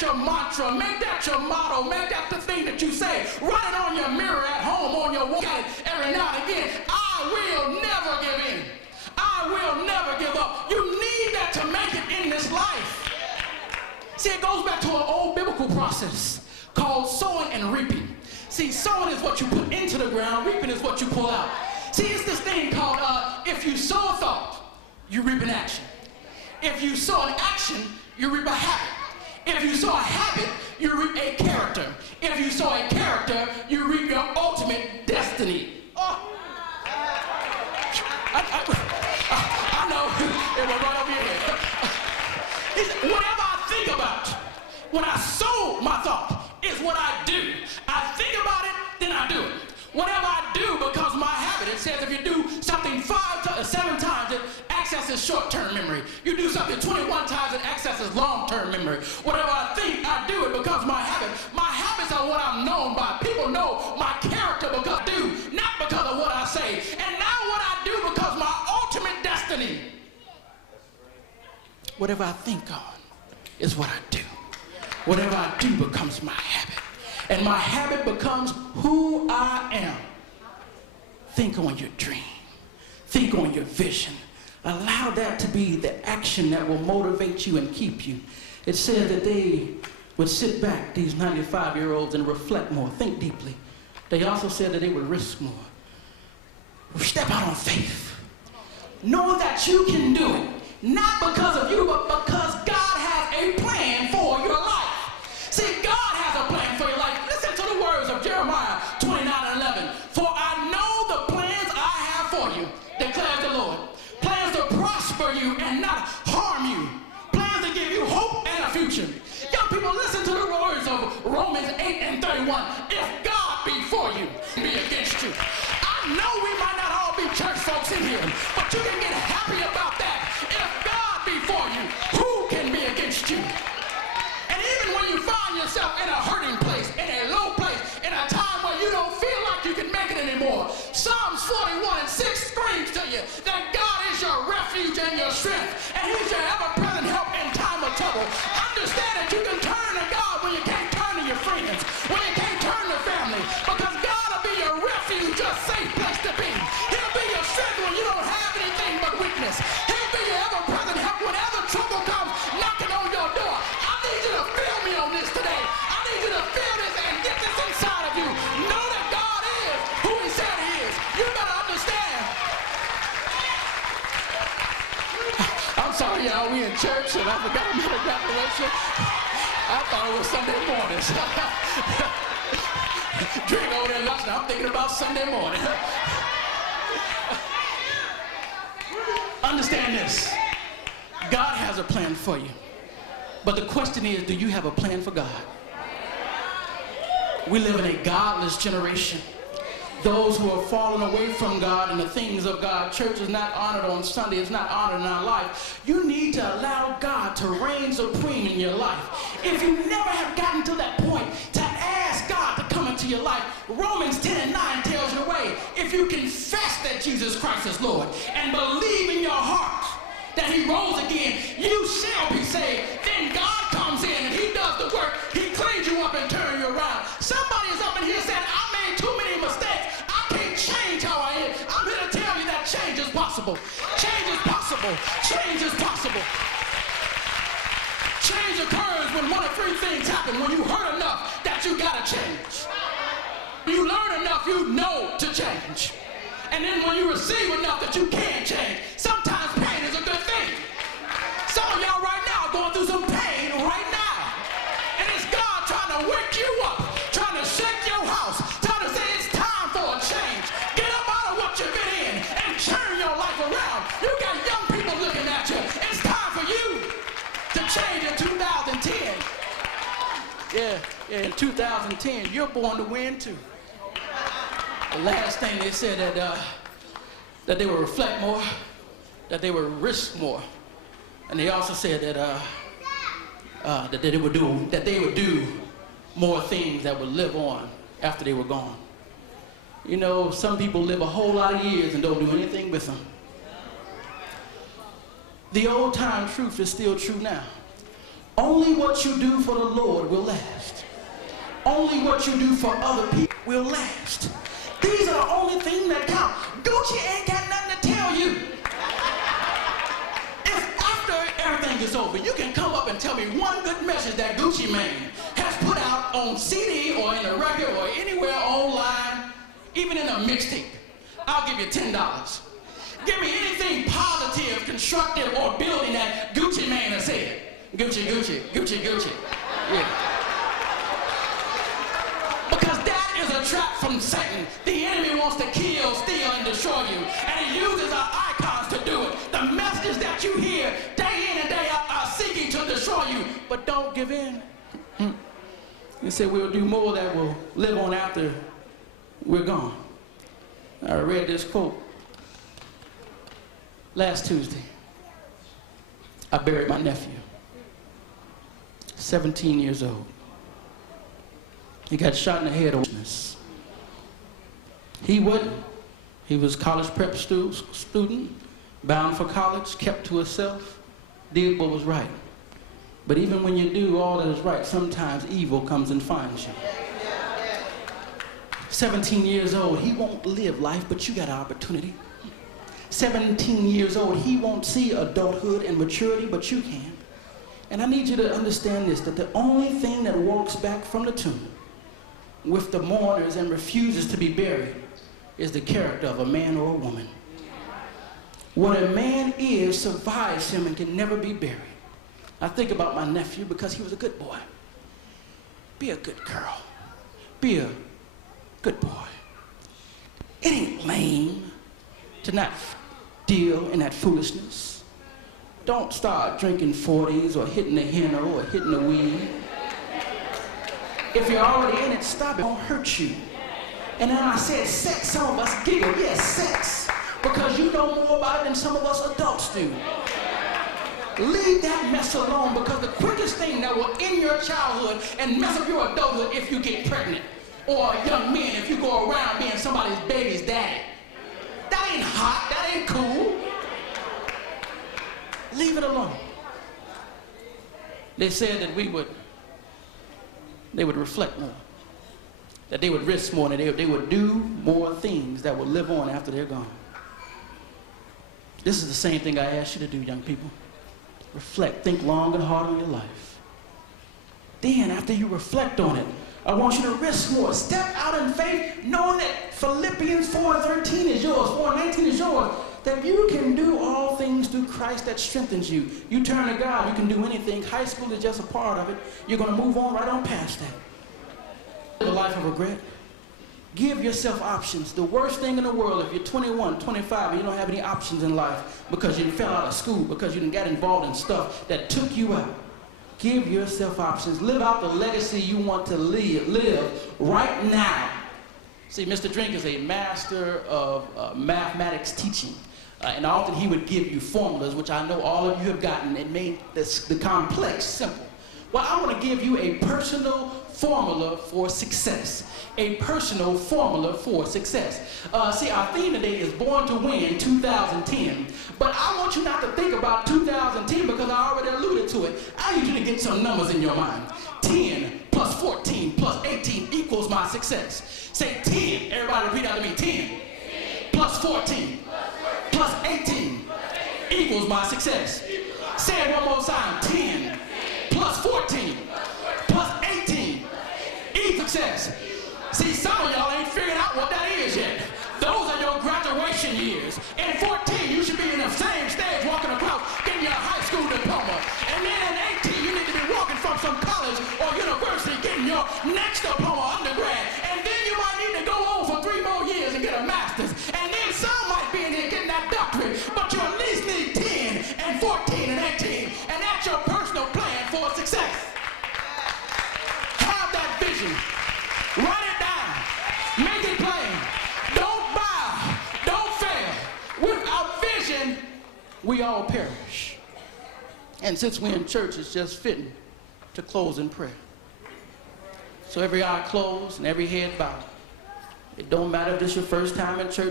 that your mantra, make that your motto, make that the thing that you say. Write it on your mirror at home, on your wall, every now and again. I will never give in. I will never give up. You need that to make it in this life. See, it goes back to an old biblical process called sowing and reaping. See, sowing is what you put into the ground, reaping is what you pull out. See, it's this thing called, if you sow a thought, you reap an action. If you sow an action, you reap a habit. If you sow a habit, you reap a character. If you sow a character, you reap your ultimate destiny. Oh. I know, it went right over your head. He said, whatever I think about, when I sow my thought, is what I do. I think about it, then I do it. Whatever I do becomes my habit. It says if you do something 7 times, it accesses short-term memory. You do something 21 times, it accesses long-term memory. Whatever I think, I do, it becomes my habit. My habits are what I'm known by. People know my character because I do, not because of what I say. And now what I do becomes my ultimate destiny. Whatever I think on is what I do. Whatever I do becomes my habit. And my habit becomes who I am. Think on your dream. Think on your vision. Allow that to be the action that will motivate you and keep you. It said that they would sit back, these 95-year-olds, and reflect more, think deeply. They also said that they would risk more. Step out on faith. Know that you can do it. Not because of you, but because God has a plan for your life. See, God has a plan for your life. Listen to the words of Jeremiah 29:11. For I know the plans I have for you, declares the Lord. Plans to prosper you and not harm you. Plans to give you hope and a future. Young people, listen to the words of Romans 8:31. If God be for you, be against you. I know we might not all be church folks in here, but you can get happy about that. If God be for you, who can be against you? And even when you find yourself in a hurting place, in a low place, in a time where you don't feel like you can make it anymore, Psalms 41:6 screams to you that God is your refuge and your strength, and He's your ever-present help in time of trouble. Understand that you can turn to God when you can't turn to your friends, when you can't turn to family, because God will be your refuge, your safe place to be. He'll be your strength when you don't have anything but weakness. He'll be your ever-present help whenever trouble comes knocking on your door. I need you to feel me on this today. I need you to feel this and get this inside of you. Know that God is who He said He is. You better understand. I'm sorry, y'all. We in church and I forgot about the graduation. I thought it was Sunday morning. Drink over there lunch. Now I'm thinking about Sunday morning. Understand this. God has a plan for you. But the question is, do you have a plan for God? We live in a godless generation. Those who are falling away from God and the things of God. Church is not honored on Sunday. It's not honored in our life. You need to allow God to reign supreme in your life. If you never have gotten to that point to ask God to come into your life, Romans 10:9 tells you the way. If you confess that Jesus Christ is Lord and believe in your heart that He rose again, you shall be saved. Then God comes in and He does the work. He cleans you up and turns you around. Somebody is up in here saying, I made too many mistakes. I can't change how I am. I'm here to tell you that change is possible. Change is possible. Change is possible. Change occurs when one of three things happen. When you hurt enough that you gotta change. You learn enough you know to change. And then when you receive enough that you can change. Sometimes pain is a good thing. Some of y'all right now are going through some pain right now. And it's God trying to wake you up, trying to shake your house, trying to say it's time for a change. Get up out of what you've been in and turn your life around. You got young people looking at you. It's time for you to change in 2010. Yeah, in 2010, you're born to win too. The last thing they said that they would reflect more, that they would risk more, and they also said that they would do more things that would live on after they were gone. You know, some people live a whole lot of years and don't do anything with them. The old time truth is still true now. Only what you do for the Lord will last. Only what you do for other people will last. These are the only things that count. Gucci ain't got nothing to tell you. If after everything is over, you can come up and tell me one good message that Gucci Mane has put out on CD or in a record or anywhere online, even in a mixtape, I'll give you $10. Give me anything positive, constructive, or building that Gucci Mane has said. Gucci, Gucci, Gucci, Gucci. Yeah. Because that is a trap from Satan. The enemy wants to kill, steal, and destroy you. And he uses our icons to do it. The messages that you hear day in and day out are seeking to destroy you. But don't give in. He said we'll do more that will live on after we're gone. I read this quote last Tuesday. I buried my nephew, 17 years old. He got shot in the head. He wouldn't. He was a college prep student, bound for college, kept to himself, did what was right. But even when you do all that is right, sometimes evil comes and finds you. 17 years old, he won't live life, but you got an opportunity. 17 years old, he won't see adulthood and maturity, but you can. And I need you to understand this, that the only thing that walks back from the tomb with the mourners and refuses to be buried is the character of a man or a woman. What a man is survives him and can never be buried. I think about my nephew because he was a good boy. Be a good girl. Be a good boy. It ain't lame to not deal in that foolishness. Don't start drinking 40s or hitting the henna or hitting the weed. If you're already in it, stop it. It won't hurt you. And then I said sex, some of us giggle. Yes, sex. Because you know more about it than some of us adults do. Leave that mess alone, because the quickest thing that will end your childhood and mess up your adulthood if you get pregnant. Or young men, if you go around being somebody's baby's daddy. That ain't hot, that ain't cool. Leave it alone. They said that they would reflect more, that they would risk more, that they would do more things that would live on after they're gone. This is the same thing I ask you to do, young people. Reflect, think long and hard on your life. Then, after you reflect on it, I want you to risk more. Step out in faith, knowing that Philippians 4:13 is yours, 4:19 is yours, that you can do all things through Christ that strengthens you. You turn to God, you can do anything. High school is just a part of it. You're going to move on right on past that. The life of regret. Give yourself options. The worst thing in the world, if you're 21, 25, and you don't have any options in life because you fell out of school, because you didn't get involved in stuff that took you out. Give yourself options. Live out the legacy you want to live right now. See, Mr. Drink is a master of mathematics teaching. And often he would give you formulas, which I know all of you have gotten, and made the complex simple. Well, I want to give you a personal formula for success. A personal formula for success. See, our theme today is Born to Win 2010. But I want you not to think about 2010 because I already alluded to it. I need you to get some numbers in your mind. 10 plus 14 plus 18 equals my success. Say 10. Everybody repeat after me. 10 plus 14 plus 18 equals my success. Say it one more time. 10 plus 14 plus 18 equals success. See, some of y'all ain't figured out what that is yet. Those are your graduation years. In 14, you should be in the same stage walking across, getting your high school diploma. And then in 18, you need to be walking from some college or university, getting your next diploma, undergrad. And then you might need to go on for 3 more years and get a master's. And then some might be in here getting that doctorate. But you at least need 10 and 14 and 18. And that's your personal plan for success. Have that vision. Write it down. Make it plain. Don't bow. Don't fail. Without vision, we all perish. And since we're in church, it's just fitting to close in prayer. So every eye closed and every head bowed. It don't matter if this is your first time in church.